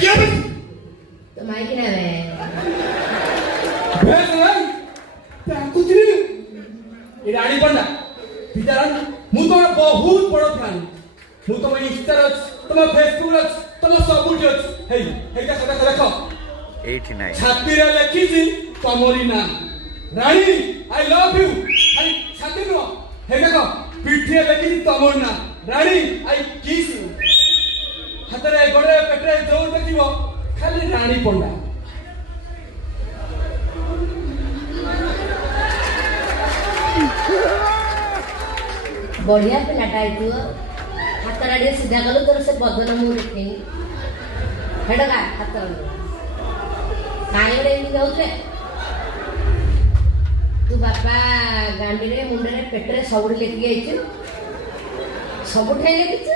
क्या तो माइक ना रे भेज नहीं कुछ नहीं ये रानी पंडा पितारान मु तो बहुत बड़ फैन मु तो इंस्टा तुम फेसबुक तुम सब हे का सदा देखो 89 छाती रे लिखी जी तमरी ना रानी आई लव यू आई छाती नो हे देखो पिठे लिखी जी तमर ना रानी आई किस यू हातरे गोड़े पेटरे जोर देखिबो खाली रानी पंडा बढ़िया पिलाटा है तू हाथ राड़ी सीधा गलो तोर से बदन मु देखनी हेड का हाथ काहे रे एमती होउछे तू बापा गांडी रे मुंडे रे पेट रे सबुड़ी लेके आइछु सबु ठाई लेकिछ